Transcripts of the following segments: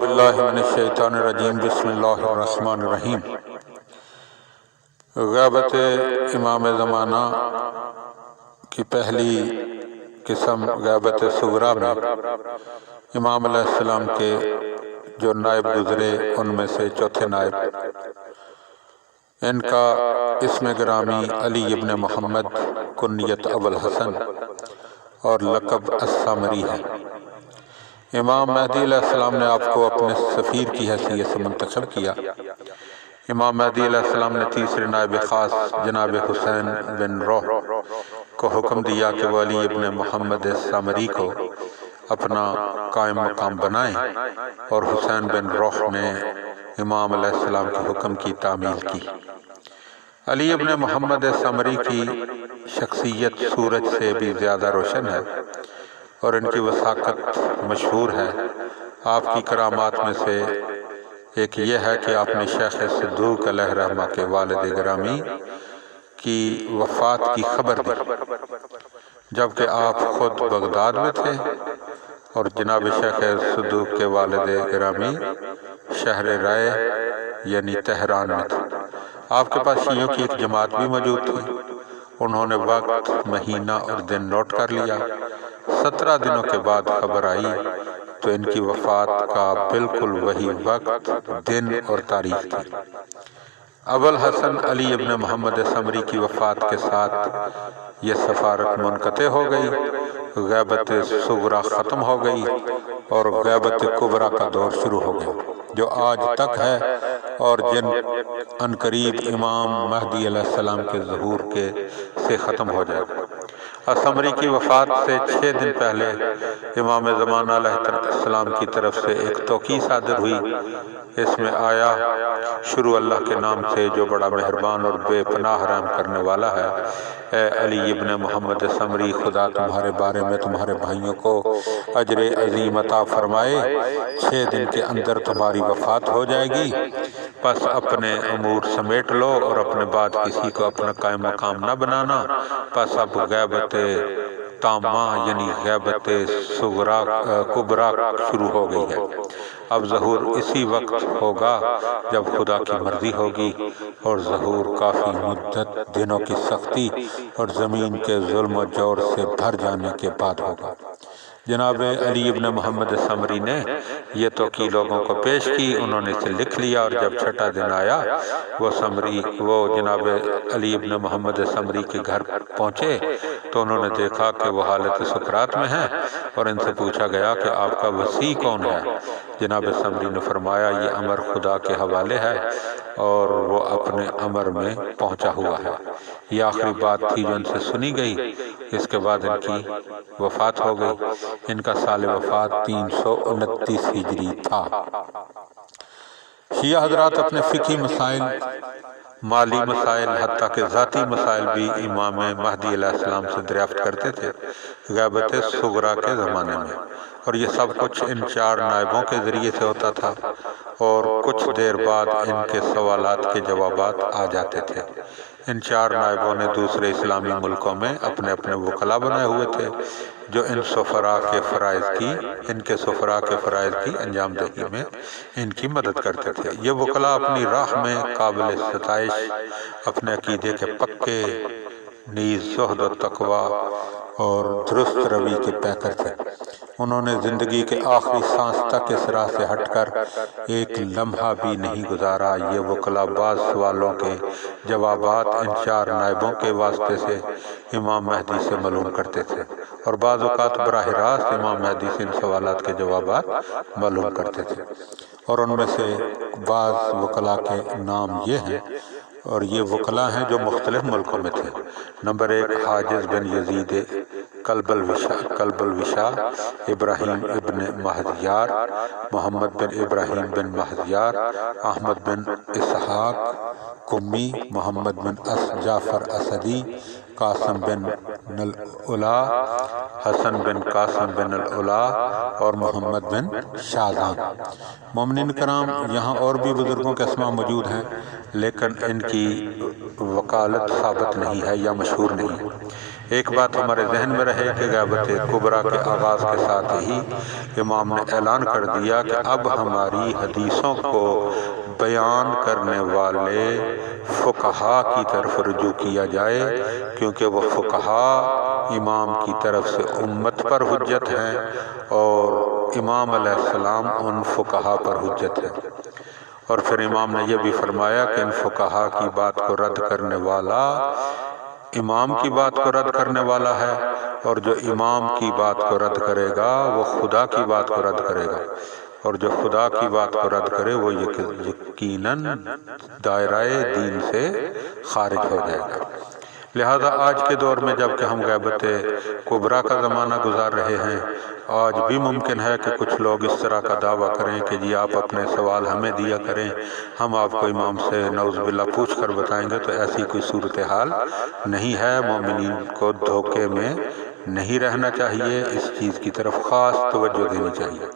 باللہ من الشیطان الرجیم بسم اللہ الرحمن الرحیم۔ غیبت امام زمانہ کی پہلی قسم غیبت صغریٰ میں امام علیہ السلام کے جو نائب گزرے ان میں سے چوتھے نائب، ان کا اسم گرامی علی ابن محمد کنیت ابو الحسن اور لقب السامری ہے۔ امام مہدی علیہ السلام نے آپ کو اپنے سفیر کی حیثیت سے منتخب کیا۔ امام مہدی علیہ السلام نے تیسرے نائب خاص جناب حسین بن روح کو حکم دیا کہ وہ علی ابن محمد السامری کو اپنا قائم مقام بنائیں، اور حسین بن روح نے امام علیہ السلام کے حکم کی تعمیل کی۔ علی ابن محمد السامری کی شخصیت سورج سے بھی زیادہ روشن ہے اور ان کی وثاقت مشہور ہے۔ آپ کی کرامات میں سے ایک یہ ہے کہ آپ نے شیخ صدوق علیہ رحمہ کے والد گرامی کی وفات کی خبر دی، جبکہ آپ خود بغداد میں تھے اور جناب شیخ صدوق کے والد گرامی شہر رائے یعنی تہران میں تھے۔ آپ کے پاس شیعوں کی ایک جماعت بھی موجود تھی۔ انہوں نے وقت، مہینہ اور دن نوٹ کر لیا۔ 17 دنوں کے بعد خبر آئی تو ان کی وفات کا بالکل وہی وقت، دن اور تاریخ تھی۔ ابو الحسن علی ابن محمد السامری کی وفات کے ساتھ یہ سفارت منقطع ہو گئی، غیبت صغریٰ ختم ہو گئی اور غیبت کبریٰ کا دور شروع ہو گیا، جو آج تک ہے اور جن عنقریب امام مہدی علیہ السلام کے ظہور سے ختم ہو جائے گا۔ السامری کی وفات سے 6 دن پہلے امام زمانہ علیہ السلام کی طرف سے ایک توقیع صادر ہوئی۔ اس میں آیا: شروع اللہ کے نام سے جو بڑا مہربان اور بے پناہ رحم کرنے والا ہے۔ اے علی ابن محمد السامری، خدا تمہارے بارے میں تمہارے بھائیوں کو اجر عظیم عطا فرمائے۔ 6 دن کے اندر تمہاری وفات ہو جائے گی، پس اپنے امور سمیٹ لو اور اپنے بعد کسی کو اپنا قائم مقام نہ بنانا۔ پس اب غیبت تامہ یعنی غیبت صغریٰ کبریٰ شروع ہو گئی ہے۔ اب ظہور اسی وقت ہوگا جب خدا کی مرضی ہوگی، اور ظہور کافی مدت، دنوں کی سختی اور زمین کے ظلم و جور سے بھر جانے کے بعد ہوگا۔ جناب علی ابن محمد السامری نے یہ توقیع لوگوں کو پیش کی، انہوں نے اسے لکھ لیا، اور جب 6واں دن آیا وہ جناب علی ابن محمد السامری کے گھر پہنچے تو انہوں نے دیکھا کہ وہ حالت سکرات میں ہیں، اور ان سے پوچھا گیا کہ آپ کا وصی کون ہے؟ جناب السامری نے فرمایا یہ امر خدا کے حوالے ہے اور وہ اپنے امر میں پہنچا ہوا ہے۔ یہ آخری بات تھی جو ان سے سنی گئی۔ اس کے بعد ان کی وفات ہو گئی۔ ان کا سال وفات 329 ہجری تھا۔ شیعہ حضرات اپنے فقہی مسائل، مالی مسائل، حتیٰ کہ ذاتی مسائل بھی امام مہدی علیہ السلام سے دریافت کرتے تھے غیبت صغریٰ کے زمانے میں، اور یہ سب کچھ ان 4 نائبوں کے ذریعے سے ہوتا تھا، اور کچھ دیر بعد ان کے سوالات کے جوابات آ جاتے تھے۔ ان 4 نائبوں نے دوسرے اسلامی ملکوں میں اپنے اپنے وکلاء بنائے ہوئے تھے جو ان کے سفراء کے فرائض کی انجام دہی میں ان کی مدد کرتے تھے۔ یہ وکلاء اپنی راہ میں قابل ستائش، اپنے عقیدے کے پکے، نیز زہد و تقویٰ اور درست روی کے پیکر تھے۔ انہوں نے زندگی کے آخری سانس تک اس راہ سے ہٹ کر ایک لمحہ بھی نہیں گزارا۔ یہ وکلاء بعض سوالوں کے جوابات ان 4 نائبوں کے واسطے سے امام مہدی سے معلوم کرتے تھے، اور بعض اوقات براہ راست امام مہدی سے ان سوالات کے جوابات معلوم کرتے تھے، اور ان میں سے بعض وکلاء کے نام یہ ہیں، اور یہ وکلاء ہیں جو مختلف ملکوں میں تھے۔ نمبر 1 حاجز بن یزید کلب الوشا، ابراہیم ابن مہدیار، محمد بن ابراہیم بن مہدیار، احمد بن اسحاق قمی، محمد بن جعفر اسدی، قاسم بن العلا، حسن بن قاسم بن العلا اور محمد بن شاذان۔ مومنین کرام، یہاں اور بھی بزرگوں کے اسماء موجود ہیں لیکن ان کی وکالت ثابت نہیں ہے یا مشہور نہیں ہے۔ ایک بات ہمارے ذہن میں رہے کہ غیبت کبریٰ کے آغاز کے ساتھ ہی امام نے اعلان کر دیا کہ اب ہماری حدیثوں کو بیان کرنے والے فقہا کی طرف رجوع کیا جائے، کیونکہ وہ فقہا امام کی طرف سے امت پر حجت ہیں اور امام علیہ السلام ان فقہا پر حجت ہے۔ اور پھر امام نے یہ بھی فرمایا کہ ان فقہا کی بات کو رد کرنے والا امام کی بات کو رد کرنے والا ہے، اور جو امام کی بات کو رد کرے گا وہ خدا کی بات کو رد کرے گا، اور جو خدا کی بات کو رد کرے وہ یقیناً دائرہ دین سے خارج ہو جائے گا۔ لہذا آج کے دور میں جب کہ ہم غیبت کبریٰ کا زمانہ گزار رہے ہیں، آج بھی ممکن ہے کہ کچھ لوگ اس طرح کا دعویٰ کریں کہ جی آپ اپنے سوال ہمیں دیا کریں، ہم آپ کو امام سے نعوذ باللہ پوچھ کر بتائیں گے۔ تو ایسی کوئی صورتحال نہیں ہے۔ مومنین کو دھوکے میں نہیں رہنا چاہیے، اس چیز کی طرف خاص توجہ دینی چاہیے،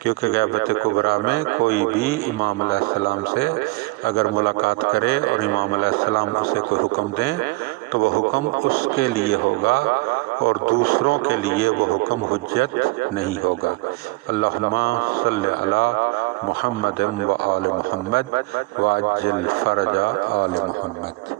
کیونکہ غیبت کبریٰ میں کوئی بھی امام علیہ السلام سے اگر ملاقات کرے اور امام علیہ السلام اسے کوئی حکم دیں تو وہ حکم اس کے لیے ہوگا اور دوسروں کے لیے وہ حکم حجت نہیں ہوگا۔ اللہم صلی علی محمد و آل محمد وعجل فرج آل محمد۔